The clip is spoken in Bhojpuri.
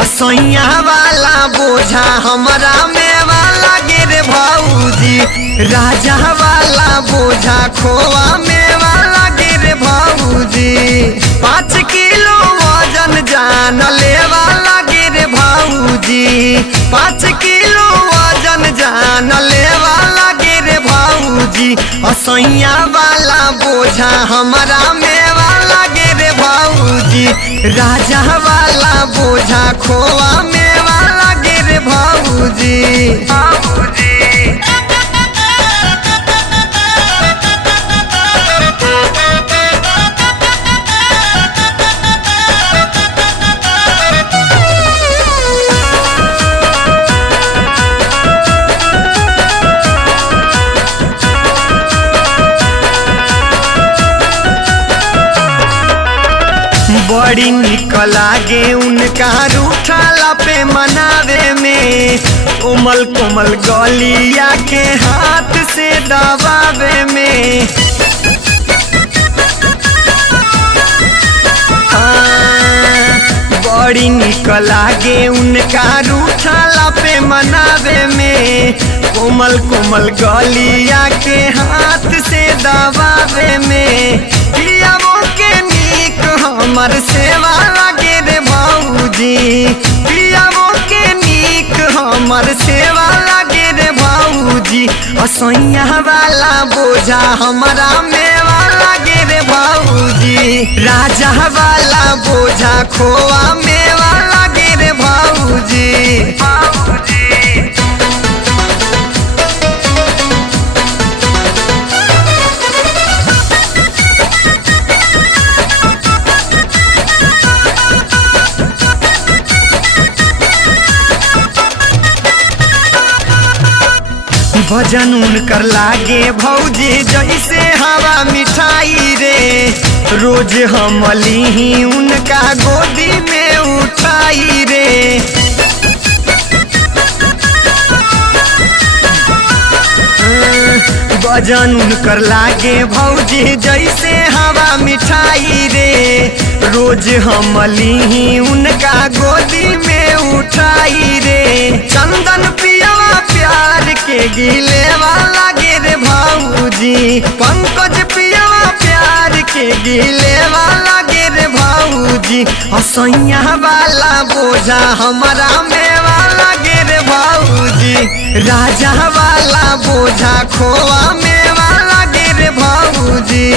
असैया वाला बोझा हमरा मेवा लागे रे भौजी। राजा वाला बोझा खोआ मेवा लागे रे भौजी। 5 किलो वजन जान लेवा लागे रे भौजी। 5 किलो वजन जान लेवा लागे रे भौजी। असैया वाला बोझा हमरा मेवा लागे रे भौजी। राजा वाला बोझा खोआ मेवा लागे रे भौजी। बड़ी निक लागे उनका रूठाला पे मनावे में। कोमल कोमल गलिया के हाथ से दबावे में। बड़ी निक लागे उनका रूठाला पे मनावे में। कोमल कोमल गलिया के हाथ से दबावे में। पियावो के नीक हमर सेवा लागे रे भौजी। पियावो के नीक हमर सेवा लागे रे भौजी। असैया वाला बोझा हमरा मेवा लागे रे भौजी। राजा वाला बोझा खोआ मेवा लागे रे भौजी। भजन उनकर लागे भौजी जैसे हवा मिठाई रे। रोज हम लीही उनका गोदी में उठाई रे। भजन उनकर लागे भौजी जैसे हवा मिठाई रे। रोज हम लीही उनका गोदी में उठाई रे। चंदन पियावा प्यार के गिलेवा लागे रे भौजी। पंकज पियावा प्यार के गिलेवा लागे रे भौजी। असैया वाला बोझा हमरा मेवा लागे रे भौजी। राजा वाला बोझा खोआ मेवा लागे रे भौजी।